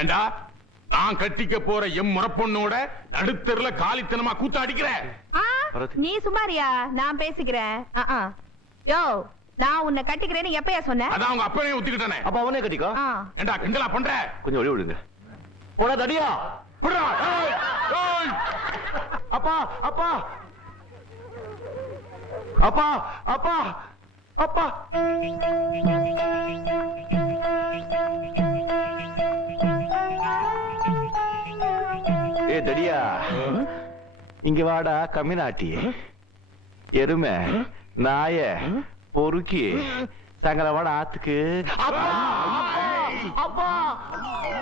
ஏண்டா நான் கட்டிக்க போற முறப்பொண்ணோட நடுத்தருல காலித்தனமா கூத்த அடிக்கிற? நீ சுமாரியா? நான் பேசிக்கிறேன். யோ, நான் உன்னை கட்டிக்கிறேன்னு எப்பயா சொன்ன? அதான் அவங்க அப்பனே ஒத்துக்கிட்டானே. அப்ப அவனே கட்டிக்கோ. ஏண்டா கிண்டலா பண்ற? கொஞ்சம் ஒளி விடுங்க. போடா தடியா. புடுறா. அப்பா அப்பா அப்பா அப்பா அப்பா. ஏ தடியா, இங்க வாடா. கம்மினாட்டி, எருமை, நாய, பொறுக்கி, சங்கர வாட ஆத்துக்கு. அப்பா அப்பா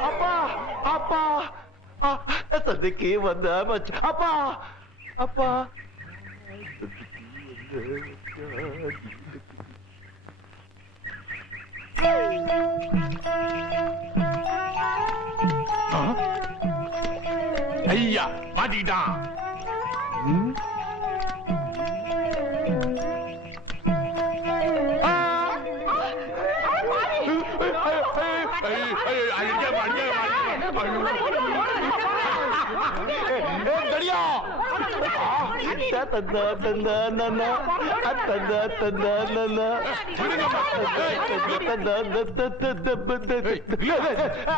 அப்பா அப்பா சந்தைக்கு வந்த மச்ச. அப்பா அப்பா. ஐயா மாட்டிக்கிட்டான்.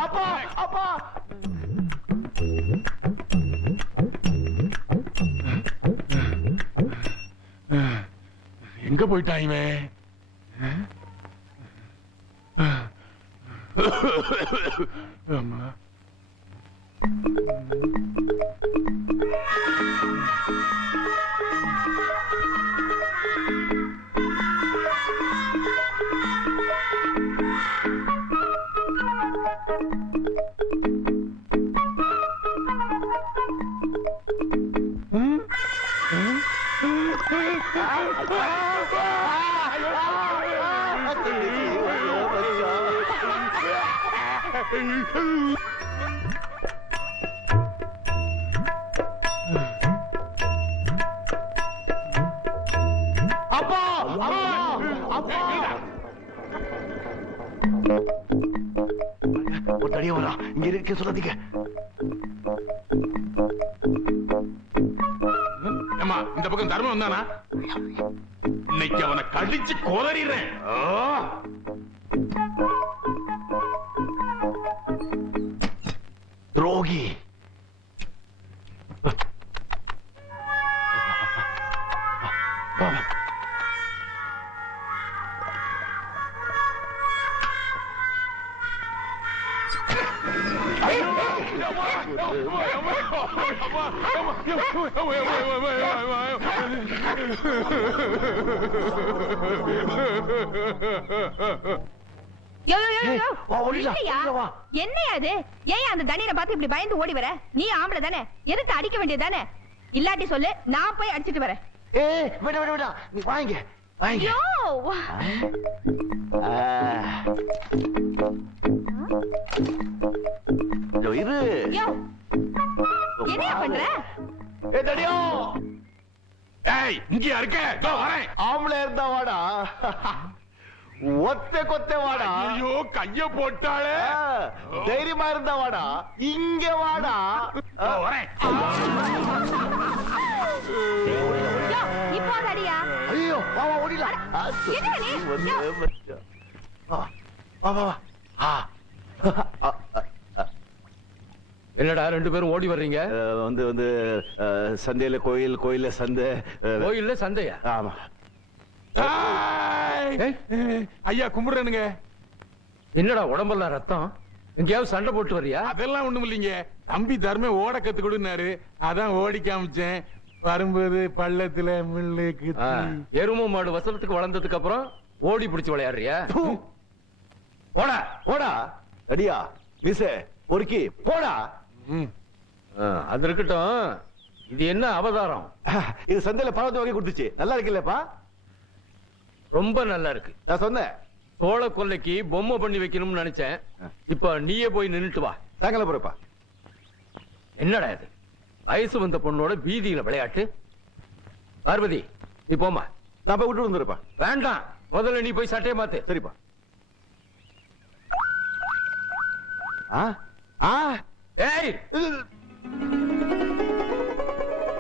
அப்பா அப்பா. எங்க போயிட்டான் இவன்? ஆமா. அப்பா அப்பா. ஒரு தடியா வரா. இங்க இருக்க சொல்லாதீங்க. ஏமா இந்த பக்கம் தர்மம் வந்தானா? இன்னைக்கு அவனை கடிச்சு கொதறிறேன். துரோகி. என்னையா அது? ஏன் அந்த தண்ணீரை பார்த்து இப்படி பயந்து ஓடி வர? நீ ஆம்பளை தானே, எதுக்கு அடிக்க வேண்டியதானே? இல்லாட்டி சொல்லு, நான் போய் அடிச்சிட்டு வரேன். விட விட விட. நீ வாங்க வாங்க. இரு. என்ன பண்ற? தடியோ. டேய் இங்கயா இருக்க? இதோ வரேன். ஆம்பளை இருந்தா வாடா. ஒத்த கொத்த வாடா. ஐயோ கைய போட்டாளே. தைரியமா இருந்தா வாடா. இங்க வாடா. வரேன். இப்போ அடியா. ஐயோ வா வா ஓடிடலாம். வா வா வா. என்னடா ரெண்டு பேரும் ஓடி வர்றீங்க? வந்து சந்தையில கோயில், கோயில்ல சந்தை. கோயில்ல சந்தையா? ஆமா. ஐயா கும்பிடுறேனுங்க. என்னடா உடம்பெல்லாம் ரத்தம்? எங்கேயாவது சண்டை போட்டு வரியா? அதெல்லாம் ஒண்ணும் இல்லைங்க. தம்பி தர்மே ஓட கத்து கொடுனாரு, அதான் ஓடி காமிச்சேன். வரும்போது பள்ளத்துல முள்ளு குத்தி. எரும மாடு வசனத்துக்கு வளர்ந்ததுக்கு அப்புறம் ஓடி பிடிச்சு விளையாடுறியா? போடா போடா. அடியா மிஸ் பொறுக்கி போடா. அது இருக்கட்டும், இது என்ன அவதாரம்? இது சந்தையில பழத்தை வாங்கி கொடுத்துச்சு. நல்லா இருக்குல்லப்பா? ரொம்ப நல்லா இருக்கு. நான் சொன்னேன் தோள கொல்லைக்கு பொம்மை பண்ணி வைக்கணும்னு நினைச்சேன். இப்ப நீயே போய் நின்னுட்டு வா. சாயங்காலம் போறப்பா. என்னடா இது, வயசு வந்த பொண்ணோட வீதியில விளையாட்டு? பார்வதி நீ போமா. நான் போய் விட்டு வந்துருப்பா. வேண்டாம், முதல்ல நீ போய் சட்டையை மாத்து. சரிப்பா. ஆ? ஆ? டேய்